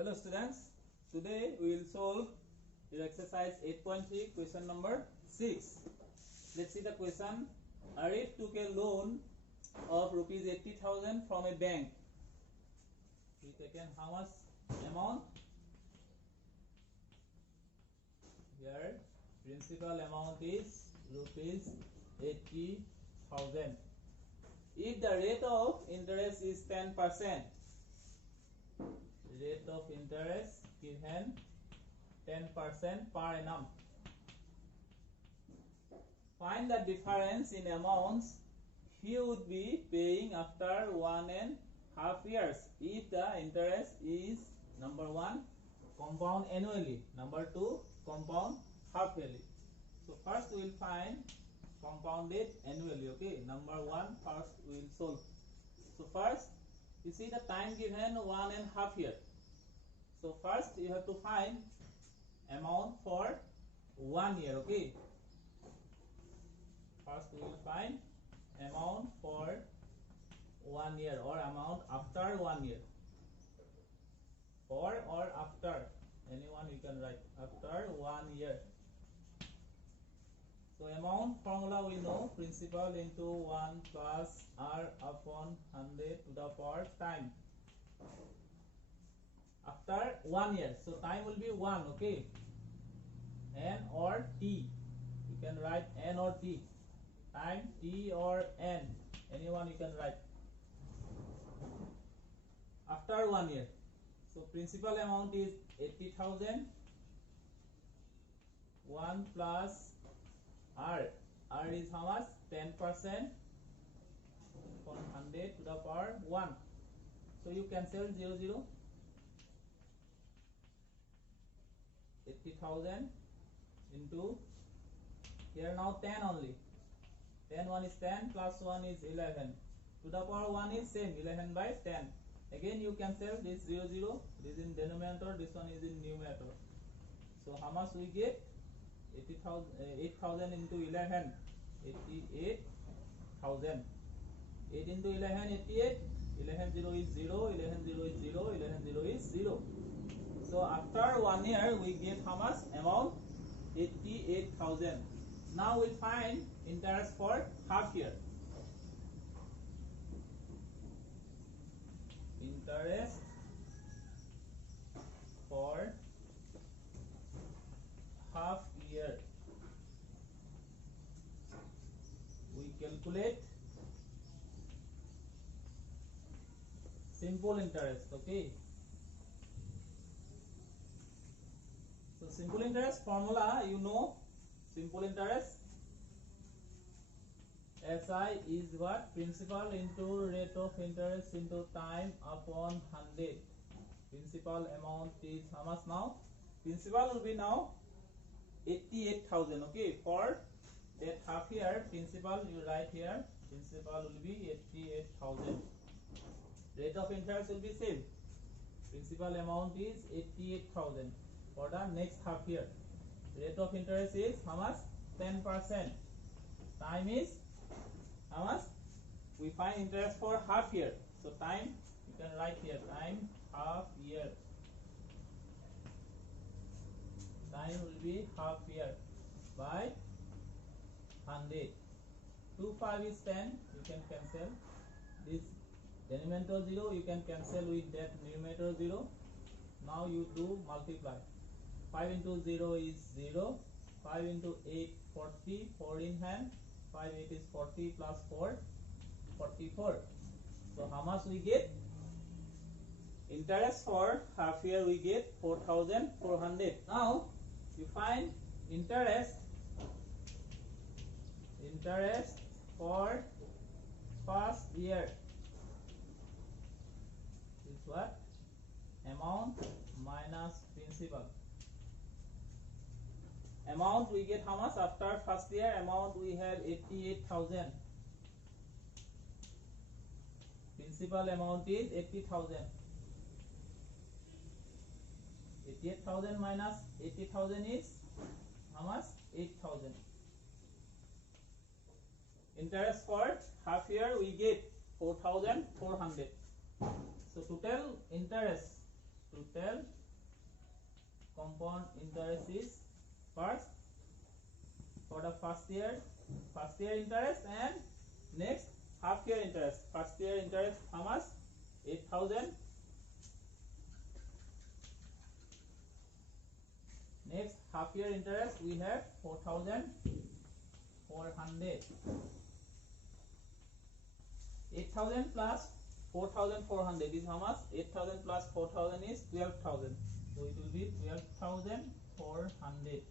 Hello students, today we will solve your exercise 8.3 question number 6. Let's see the question. Arif took a loan of rupees 80,000 from a bank. He taken how much amount? Here principal amount is rupees 80,000. If the rate of interest is 10%, rate of interest given 10% per annum. Find the difference in amounts he would be paying after 1.5 years if the interest is number 1 compound annually, number 2 compound half yearly. So first we will find compounded annually. Okay, number 1 first we will solve. So first you see the time given 1.5 year. So first you have to find amount for 1 year. Okay, first we will find amount for 1 year or amount after 1 year. For or after, anyone you can write after 1 year. So amount formula we know, principal into 1 plus r upon 100 to the power time. After 1 year, so time will be 1. Okay, n or t, you can write n or t, time t or n, anyone you can write. After 1 year, so principal amount is 80,000. 1 plus r is how much? 10% upon 100 to the power 1. So you cancel 0 0. 80,000 into here now 10 only. 10 1 is 10 plus 1 is 11 to the power 1 is same, 11 by 10. Again you cancel this 0 0. This is in denominator, this one is in numerator. So how much we get? 8,000 into 11, 88,000. 8 into 11, 88. 11 0 is 0, 11 0 is 0, 11 0 is 0. So after 1 year we get how much amount? 88,000. Now we'll find interest for half year. Interest for half year. We calculate simple interest. Okay. So simple interest formula you know. Simple interest SI is what? Principal into rate of interest into time upon 100. Principal amount is how much now? Principal will be now 88,000. Okay, for that half year principal you write here, principal will be 88,000. Rate of interest will be same. Principal amount is 88,000 for the next half year. Rate of interest is how much? 10%. Time is how much? We find interest for half year. So time you can write here, time half year. Time will be half year by 100. 2 5 is 10. You can cancel this denominator 0. You can cancel with that numerator 0. Now you do multiply. 5 into 0 is 0. 5 into 8 40. 4 in hand. 5 8 is 40 plus 4 44. So how much we get? Interest for half year we get 4,400. Now you find interest for first year is what? Amount minus principal. Amount we get how much after first year? Amount we have 88,000. Principal amount is 80,000. 88,000 minus 80,000 is how much? 8,000. Interest for half year we get 4,400. So total interest total compound interest is first for the first year interest, and next half year interest. First year interest how much? 8,000. Next half year interest we have 4,400. 8,000 plus 4,400 is how much? 8,000 plus 4,000 is 12,000. So it will be 12,400.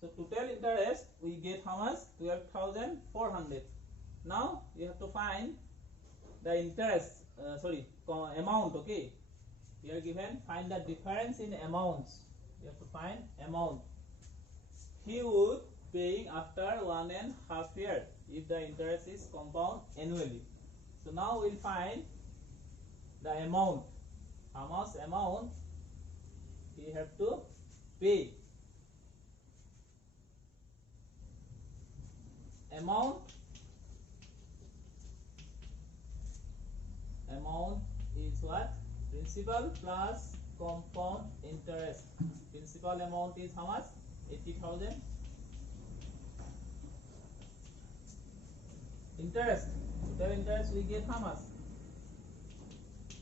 So total interest we get how much? 12,400. Now you have to find the interest, amount. Okay, we are given find the difference in amounts. You have to find amount he would paying after 1.5 years if the interest is compound annually. So now we'll find the amount. How much amount he have to pay? Amount is what? Principal plus compound interest. Principal amount is how much? 80,000. Interest, total interest we get how much?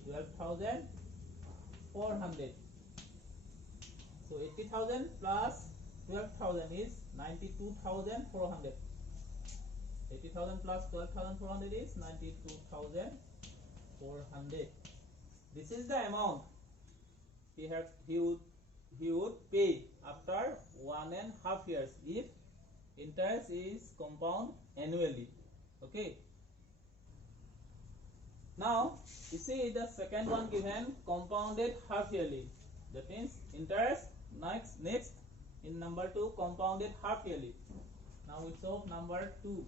12,400. So 80,000 plus 12,000 is 92,400. 80,000 plus 12,400 is 92,400. This is the amount he would pay after 1.5 years if interest is compound annually. Okay. Now you see the second one given compounded half yearly. That means interest next in number 2 compounded half yearly. Now we solve number 2.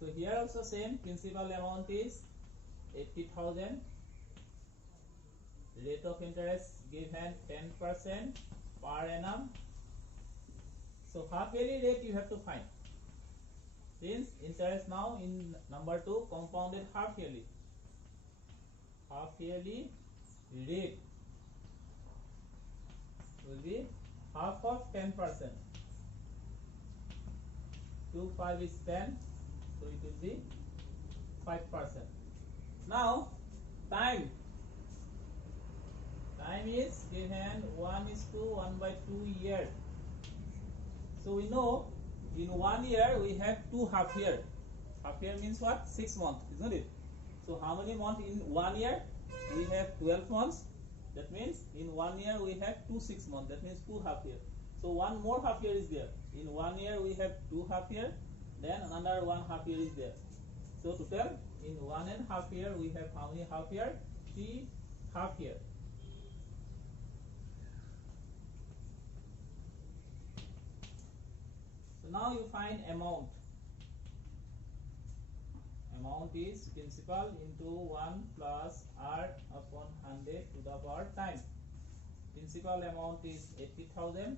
So here also same principal amount is 80,000. Rate of interest given 10% per annum. So half yearly rate you have to find. Since interest now in number 2 compounded half yearly rate will be half of 10%. 2 5 is 10, so it will be 5%. Now time is given 1:1/2 year. So we know in 1 year we have 2 half year. Half year means what? 6 months, isn't it? So how many months in 1 year? We have 12 months. That means in 1 year we have 2 6 months. That means 2 half year. So one more half year is there. In 1 year we have 2 half year. Then another 1 half year is there. So total in 1.5 year we have how many half year? 3 half year. So now you find amount. Amount is principal into 1 plus r upon 100 to the power time. Principal amount is 80,000.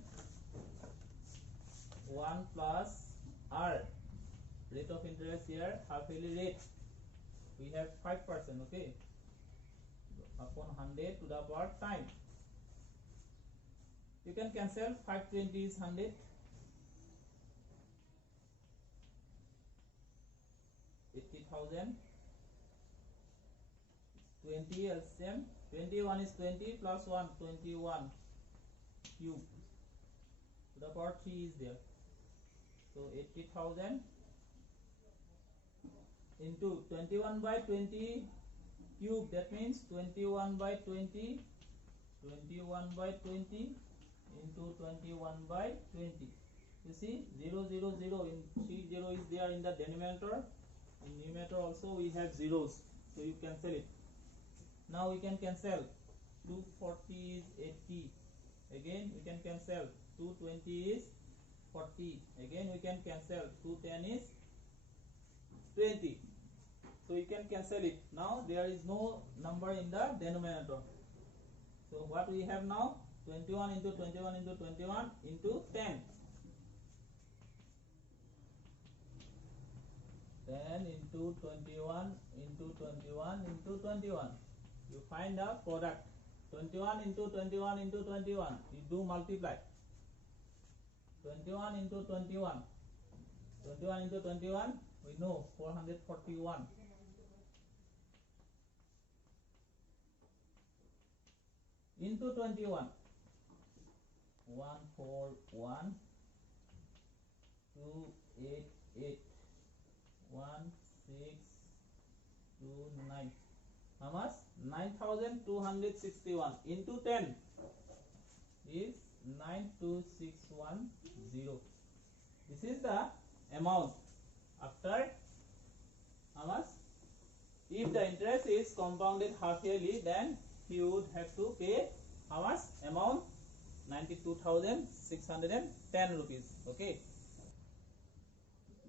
1 plus r. Rate of interest here half yearly rate. We have 5%. Okay. Upon 100 to the power time. You can cancel 520 is 100. 80,000. 20 LCM. 21 is 20 plus 1 21 cube to the power 3 is there. So 80,000 into 21/20 cube, that means 21/20 into 21/20. You see 0 0 0 in 3 0 is there in the denominator. In numerator also we have zeros, so you cancel it. Now we can cancel 240 is 80. Again we can cancel 220 is 40. Again we can cancel 210 is 20. So you can cancel it. Now there is no number in the denominator. So what we have now? 21 into 21 into 21 into 10. 10 into 21 into 21 into 21. you find the product. 21 into 21 into 21, you do multiply. 21 into 21, 21 into 21, we know 441. Into 21, 141, 288, 1629. How much? 9261 into 10 is 92610. This is the amount after how much? If the interest is compounded half yearly, then you would have to pay how much amount? 92,610 rupees. Okay.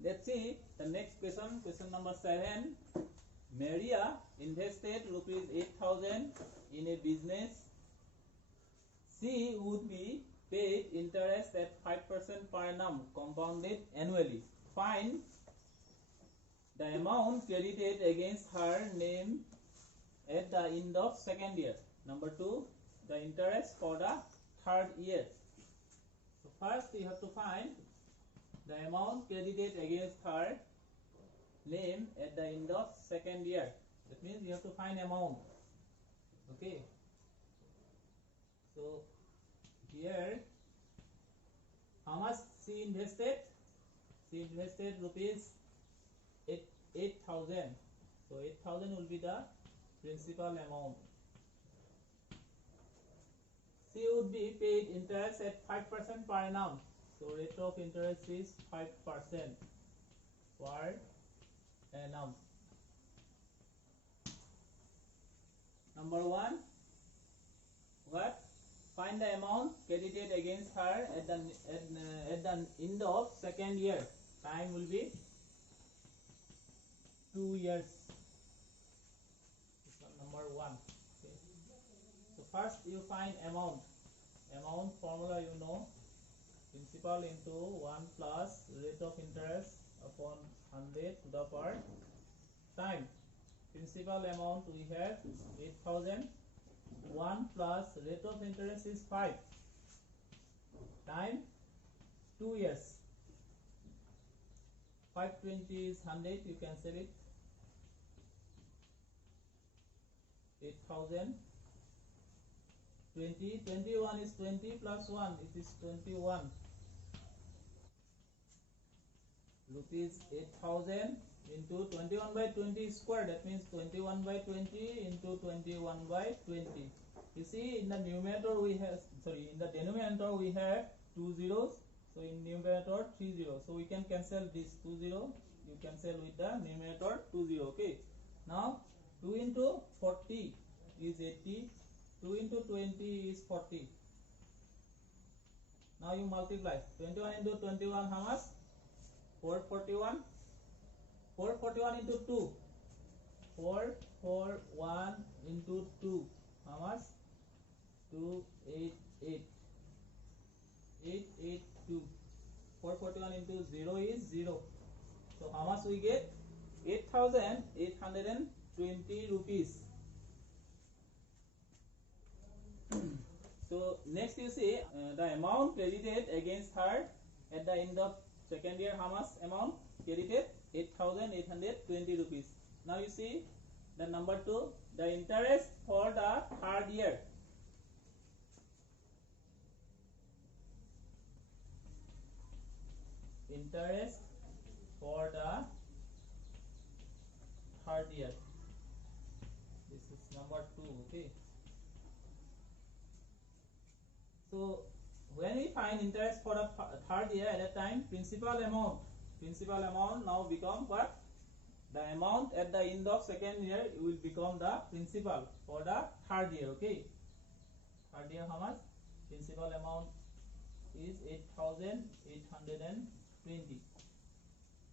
Let's see the next question. Question number 7. Maria invested rupees 8,000 in a business. She would be paid interest at 5% per annum compounded annually. Find the amount credited against her name at the end of second year. Number 2, the interest for the third year. So first you have to find the amount credited against her name at the end of second year. That means you have to find amount. Okay. So here, how much she invested? She invested rupees 8,000. So 8,000 will be the principal amount. She would be paid interest at 5% per annum. So rate of interest is 5% per annum. Number 1, what? Find the amount credited against her at the end of second year. Time will be 2 years. This one number 1. Okay. So first you find amount. Amount formula you know. Principal into 1 plus rate of interest upon 100 to the power time. Principal amount we have 8,000. 1 plus rate of interest is 5. Time 2 years. 520 is 100. You cancel it. 8,000. 20. 21 is 20 plus 1. It is 21. Rupees 8,000 into 21 by 20 square. That means 21 by 20 into 21 by 20. You see, in the numerator we have, in the denominator we have 2 zeros. So in numerator 3 zeros. So we can cancel this 2 0. You cancel with the numerator 2 0. Okay. Now 2 into 40 is 80. 2 into 20 is 40. Now you multiply. 21 into 21 how much? 441. 441 into 2. 441 into 2. How much? 288. 882. 441 into 0 is 0. So how much we get? 8,820 rupees. So next you see the amount credited against her at the end of second year. How much amount credited? 8,820 rupees. Now you see the number 2, the interest for the third year. Interest for the third year. This is number 2. Okay. So when we find interest for the third year, at that time principal amount now become what? The amount at the end of second year will become the principal for the third year. Okay. Third year how much? Principal amount is 8,820.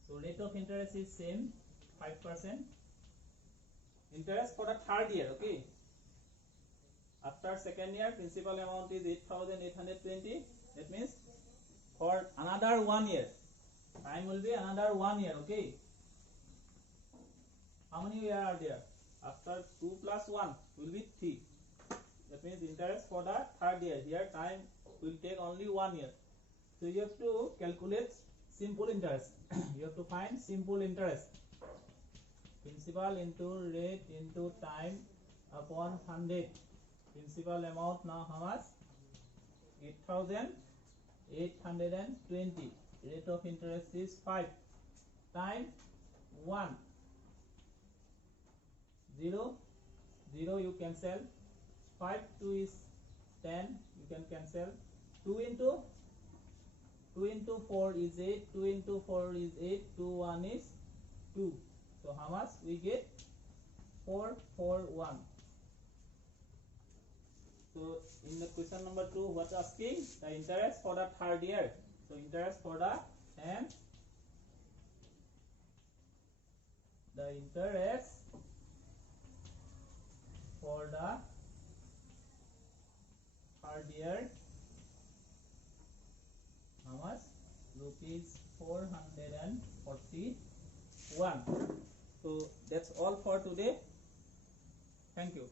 So rate of interest is same, 5%. Interest for the third year. Okay. After second year, principal amount is 8,820. That means for another 1 year, time will be another 1 year. Okay. How many years are there? After 2 plus 1 will be 3. That means interest for the third year. Here time will take only 1 year. So you have to calculate simple interest. You have to find simple interest. Principal into rate into time upon 100. Principal amount now how much? 8,820. Rate of interest is 5. Time 1. 0. 0 you cancel. 5 2 is 10. You can cancel. 2 into 4 is 8. 2 into 4 is 8. 2 1 is 2. So how much we get? 441. So in the question number 2, what's asking? The interest for the third year. So interest for the interest for the third year. How much? Rupees 441. So that's all for today. Thank you.